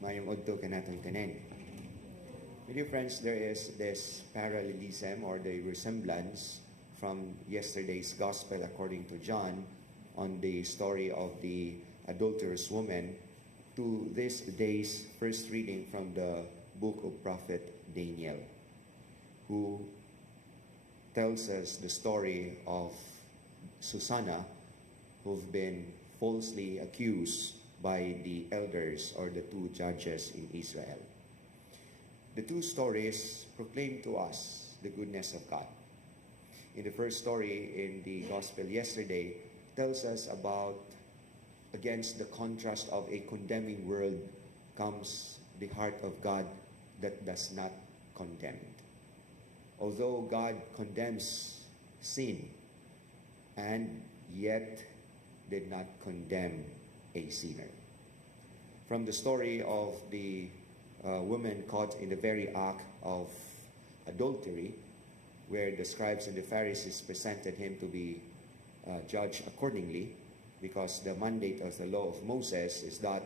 Mayong udto kanatong tanen. My dear friends, there is this parallelism or the resemblance from yesterday's gospel according to John on the story of the adulterous woman to this day's first reading from the book of prophet Daniel, who tells us the story of Susanna, who've been falsely accused by the elders or the two judges in Israel. The two stories proclaim to us the goodness of God. In the first story in the gospel yesterday, tells us about, against the contrast of a condemning world, comes the heart of God that does not condemn. Although God condemns sin, and yet did not condemn a sinner. From the story of the woman caught in the very act of adultery, where the scribes and the Pharisees presented him to be judged accordingly, because the mandate of the law of Moses is that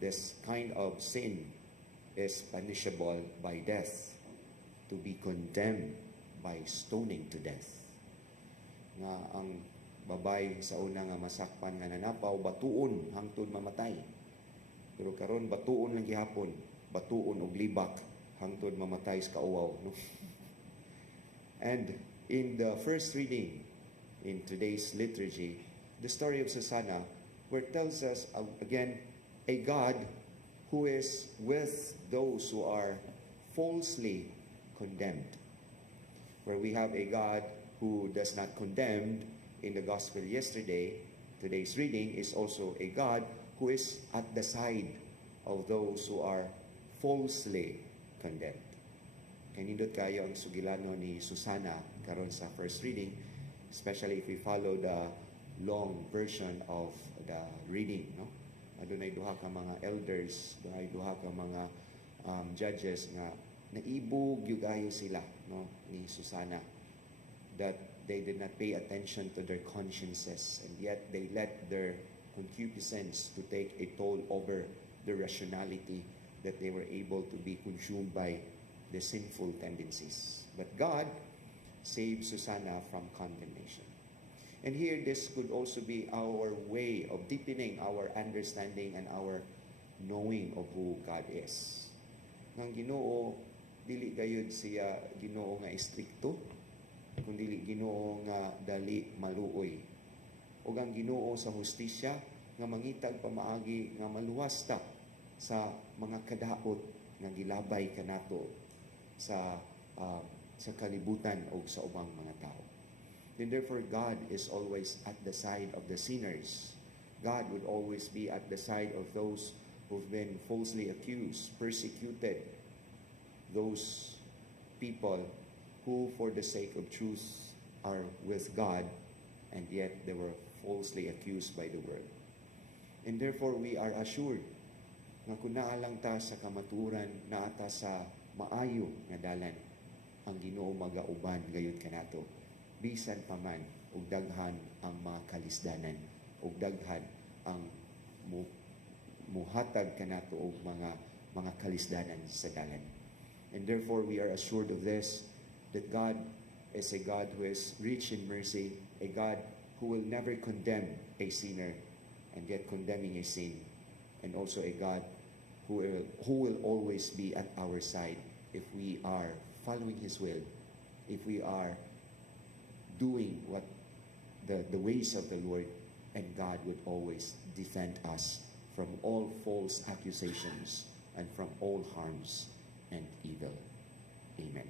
this kind of sin is punishable by death, to be condemned by stoning to death. Nga ang babay sa una nga masakpan nga nanapaw, batuon hangtod mamatay. Pero karon batuon lang gihapon, batuon og libak hangtod mamatay sa kauwaw. No? And in the first reading in today's liturgy, the story of Susanna, where it tells us again a God who is with those who are falsely condemned. Where we have a God who does not condemn in the gospel yesterday, today's reading is also a God who is at the side of those who are falsely condemned. Kanindot kayo ang sugilano ni Susanna karon sa first reading, especially if we follow the long version of the reading. No? Adunay duha ka mga elders, adunay duha ka mga judges nga naibog yugayo sila, no, ni Susanna, that they did not pay attention to their consciences, and yet they let their concupiscence to take a toll over the rationality, that they were able to be consumed by the sinful tendencies. But God saved Susanna from condemnation. And here, this could also be our way of deepening our understanding and our knowing of who God is. Nang Ginoo, dili gayud siya Ginoo nga istrikto, kundi Ginoo nga dali maluoy. Ug ang Ginoo sa hustisya nga mangitag pamaagi nga maluwas ta sa mga kadaot nga gilabay kanato sa kalibutan o sa ubang mga tao. Then therefore God is always at the side of the sinners. God would always be at the side of those who've been falsely accused, persecuted, those people who for the sake of truth are with God, and yet they were falsely accused by the world. And therefore we are assured nga kung naalang ta sa kamaturan, naata sa maayo nga dalan, ang Ginoo magauban gayud kanato, bisan pa man ug daghan ang mga kalisdanan, ug daghan ang muhatag kanato og mga kalisdanan sa dalan. And therefore we are assured of this, that God is a God who is rich in mercy, a God who will never condemn a sinner and yet condemning a sin, and also a God who will always be at our side if we are following His will, if we are doing what the ways of the Lord, and God would always defend us from all false accusations and from all harms and evil. Amen.